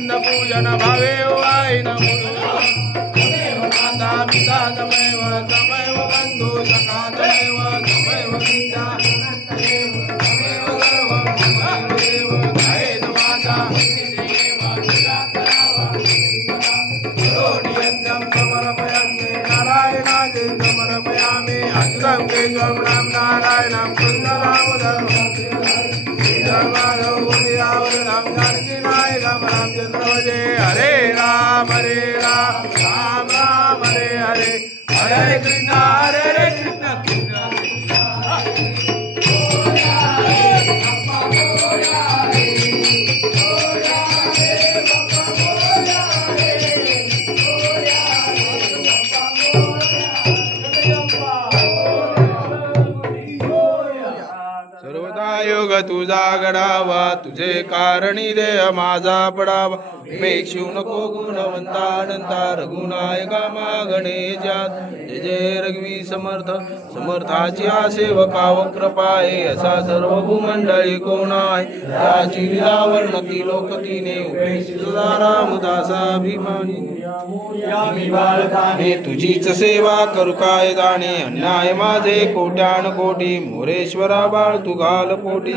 अन्न पूजन भावे वाई नमो माता पिता तमेव तमेव बंधु सखा तमेव तमेव विद्या तमेव सर्वं तमेव देव जय माता करोडियन्तं समर्पयामि नारायणाय समर्पयामि अच्युतं केशवं राम नारायणं कृष्णदामोदरं हरे राम राम राम हरे हरे हरे कृष्ण कृष्ण योग तुझा घडावा तुझे कारणी देह माझा पडावा पेक्षू नको गुणवंता अनंता रघुनायका मागणे जात जय जय रघुवी समर्थ समर्थाची सेवका वक्रपाये असा सर्व भूमंडळी कोण आहे त्याची लीला वर्णती लोकतीने उपेक्षित रामदासाभिमानी मी तुझीच सेवा करू काय जाणे अन्याय माझे कोट्यान कोटी मोरेश्वरा बाळ तू घाल पोटी